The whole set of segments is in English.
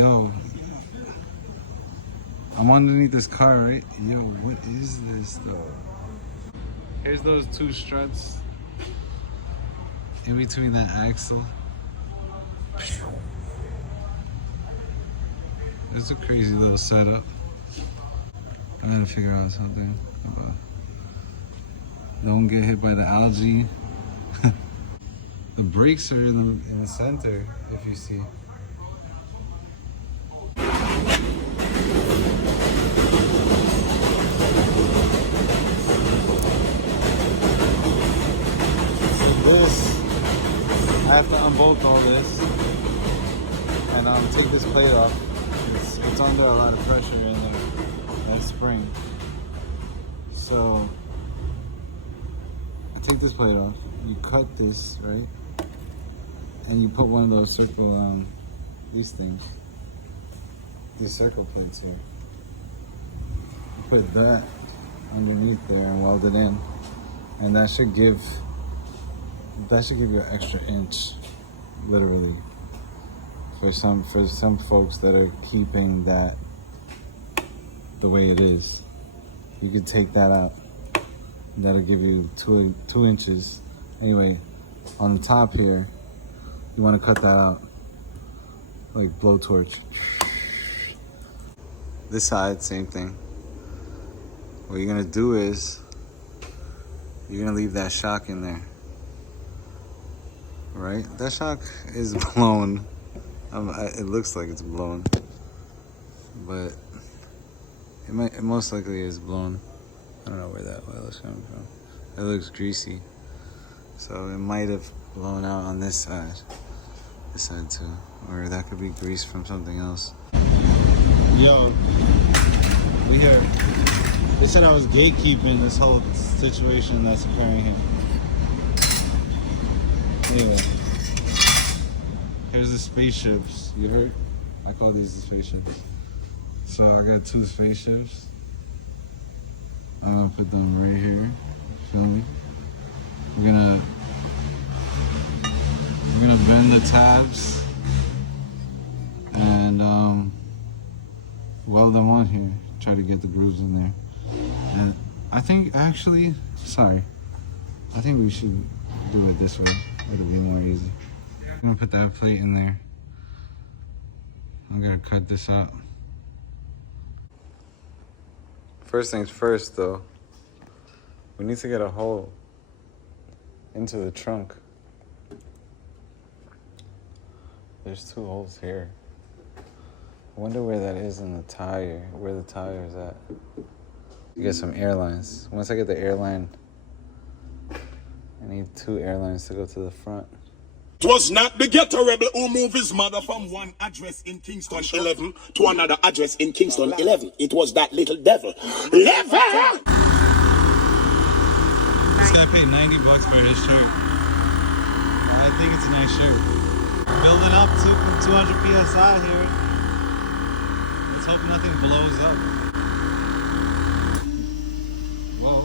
Yo, I'm underneath this car, right? Yo, what is this though? Here's those two struts in between that axle. It's a crazy little setup. I gotta figure out something. Don't get hit by the algae. The brakes are in the center, if you see. I have to unbolt all this and take this plate off. It's under a lot of pressure in that spring. So I take this plate off. You cut this, right? And you put one of those circle, these things, these circle plates here. You put that underneath there and weld it in, and that should give you an extra inch, literally, for some folks that are keeping that the way it is. You could take that out. That'll give you two inches. Anyway, on the top here, you want to cut that out, like blowtorch. This side, same thing. What you're gonna do is you're gonna leave that shock in there. Right? That shock is blown. It looks like it's blown, but it most likely is blown. I don't know where that oil is coming from. It looks greasy, so it might have blown out on this side too, or that could be grease from something else. Yo, we here. They said I was gatekeeping this whole situation that's occurring here. Anyway, here's the spaceships. You heard? I call these the spaceships. So I got two spaceships. I'm gonna put them right here. Feel me? We're gonna bend the tabs and weld them on here. Try to get the grooves in there. And I think actually, I think we should do it this way. It'll be more easy. I'm gonna put that plate in there. I'm gonna cut this out. First things first though, we need to get a hole into the trunk. There's two holes here. I wonder where that is in the tire, where the tire is at. You get some airlines. Once I get the airline, I need two airlines to go to the front. It was not the ghetto rebel who moved his mother from one address in Kingston 11 to another address in Kingston 11. It was that little devil. This guy paid $90 for his shirt. I think it's a nice shirt. Building up to 200 PSI here. Let's hope nothing blows up. Whoa.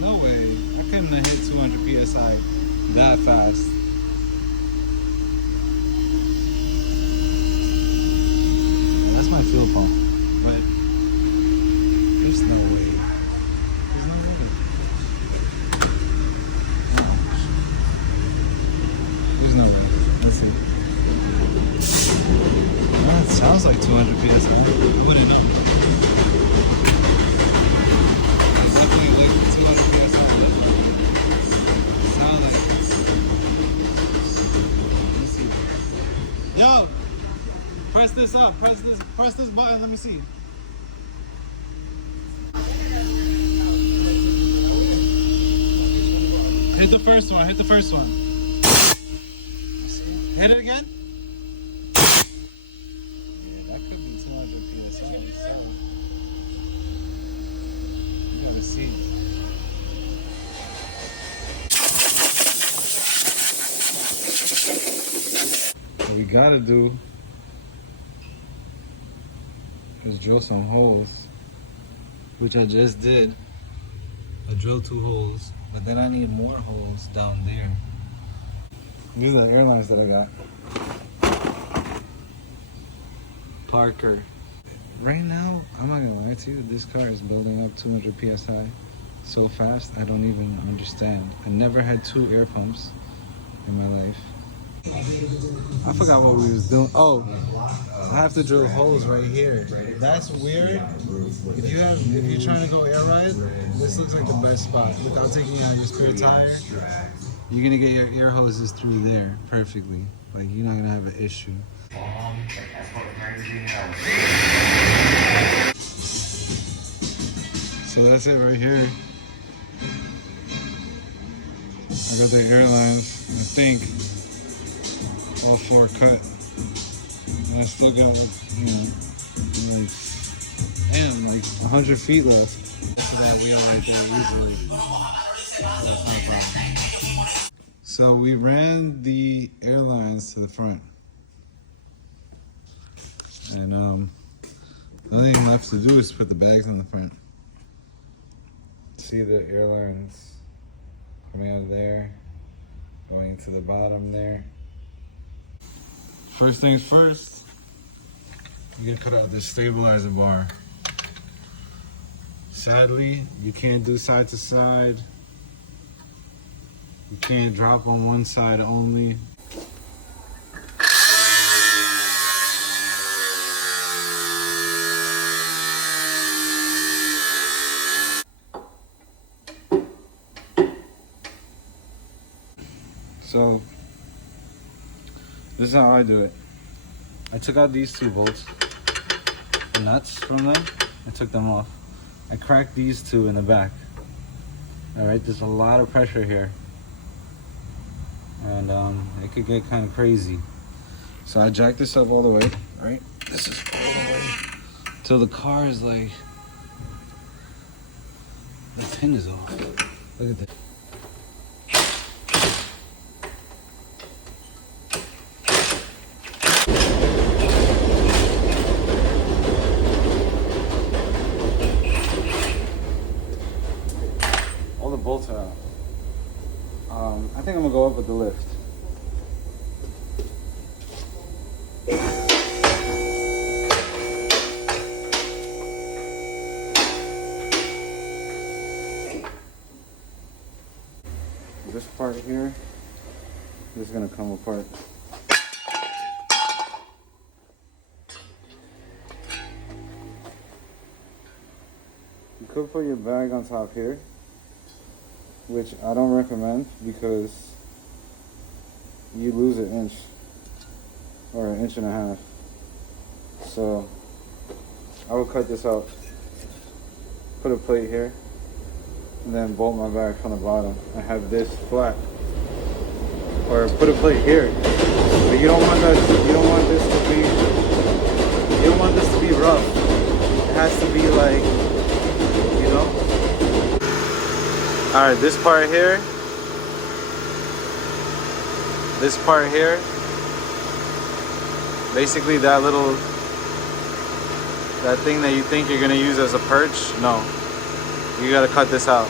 No way. I couldn't have hit 200 PSI that fast. That's my fuel pump. But there's no way. There's no way. There's no way. Let's see. Well, it sounds like 200 PSI. I wouldn't know. It's definitely like 200 PSI. It sounds like. Let's see. Yo! Press this up. Press this button. Let me see. Hit the first one. Hit the first one. Hit it again. Yeah, that could be 200 PSI. So you gotta see. What we gotta do is drill some holes, which I just did. I drilled 2 holes, but then I need more holes down there. These are the airlines that I got. Parker. Right now, I'm not gonna lie to you, this car is building up 200 psi so fast I don't even understand. I never had 2 air pumps in my life. I forgot what we was doing. Oh, I have to drill holes right here. That's weird. If you're trying to go air ride, this looks like the best spot. Without taking out your spare tire, you're gonna get your air hoses through there perfectly. Like you're not gonna have an issue. So that's it right here. I got the airlines, I think, all 4 cut. And I still got like 100 feet left. That's that wheel right there easily. That's no problem. So we ran the airlines to the front. And the only thing left to do is put the bags on the front. See the airlines coming out of there, going to the bottom there. First things first, you can cut out this stabilizer bar. Sadly, you can't do side to side. You can't drop on one side only. So, this is how I do it. I took out these 2 bolts, the nuts from them, I took them off. I cracked these 2 in the back. Alright, there's a lot of pressure here. And it could get kind of crazy. So I jacked this up all the way, right? This is all the way till the car is like, the pin is off. Look at this. Bolts are out. I think I'm gonna go up with the lift. This part here is gonna come apart. You could put your bag on top here, which I don't recommend because you lose an inch or an inch and a half. So I would cut this out, put a plate here, and then bolt my bag from the bottom and have this flat. Or put a plate here. But you don't want that, you don't want this to be rough. It has to be like, you know. Alright, this part here, basically that thing that you think you're gonna use as a perch, no. You gotta cut this out.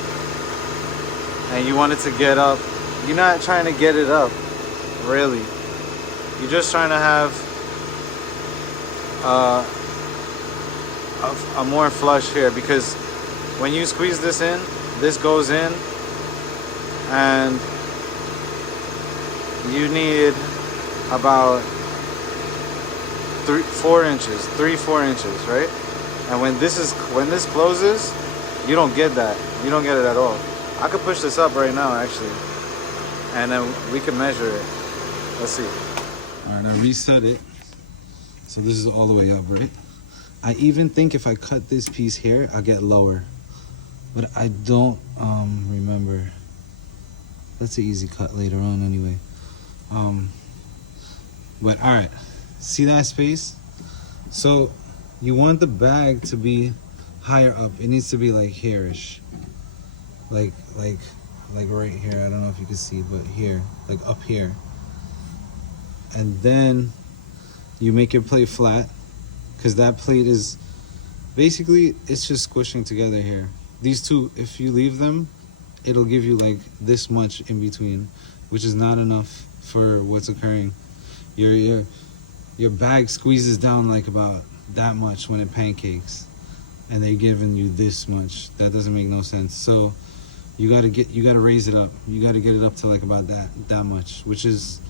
And you want it to get up. You're not trying to get it up, really. You're just trying to have a more flush here, because when you squeeze this in, this goes in, and you need about 3-4 inches, right? And when this closes, you don't get that. You don't get it at all. I could push this up right now, actually, and then we can measure it. Let's see. All right, I reset it, so this is all the way up, right? I even think if I cut this piece here, I'll get lower. But I don't remember. That's an easy cut later on anyway. But all right, see that space? So you want the bag to be higher up. It needs to be like here-ish. Like right here. I don't know if you can see, but here, like up here. And then you make your plate flat, because that plate is basically, it's just squishing together here. These 2, if you leave them, it'll give you like this much in between, which is not enough for what's occurring. Your bag squeezes down like about that much when it pancakes, and they're giving you this much. That doesn't make no sense. So you gotta raise it up. You gotta get it up to like about that much, which is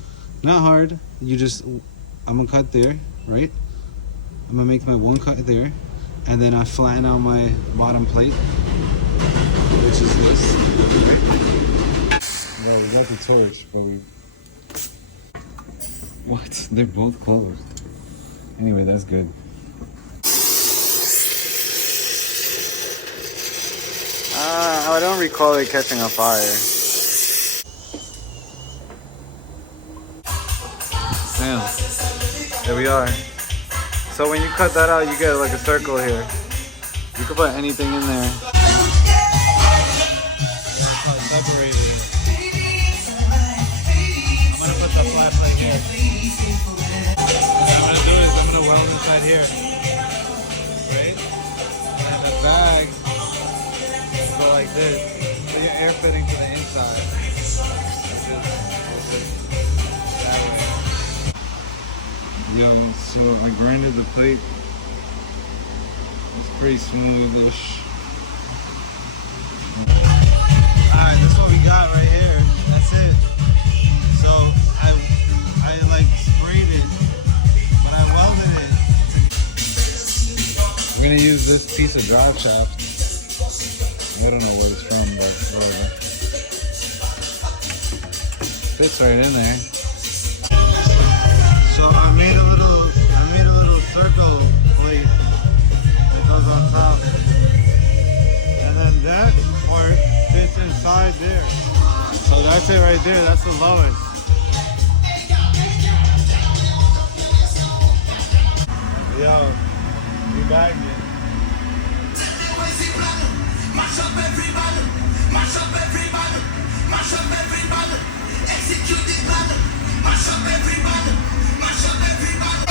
not hard. I'm gonna cut there, right? I'm gonna make my one cut there, and then I flatten out my bottom plate, which is this. Well, we got the torch, but what? They're both closed. Anyway, that's good. I don't recall it catching on fire. Damn. There we are. So when you cut that out, you get like a circle here. You can put anything in there. Separate it. I'm gonna put the flat plate here. What I'm gonna do is I'm gonna weld inside here. Right? And the bag will go like this. So you're air fitting to the inside. That way. Yo, so I grinded the plate. It's pretty smoothish. Alright, that's what we got right here. That's it. So I like sprayed it, but I welded it. I'm gonna use this piece of drive shaft. I don't know what it's from, but whatever. Fits right in there. So I made a little circle plate that goes on top, and then that part fits inside there. So that's it right there. That's the lowest. Yo, we bagged it. Mash up everybody, mash up everybody, mash up everybody, execute the plan, mash up everybody, mash up everybody.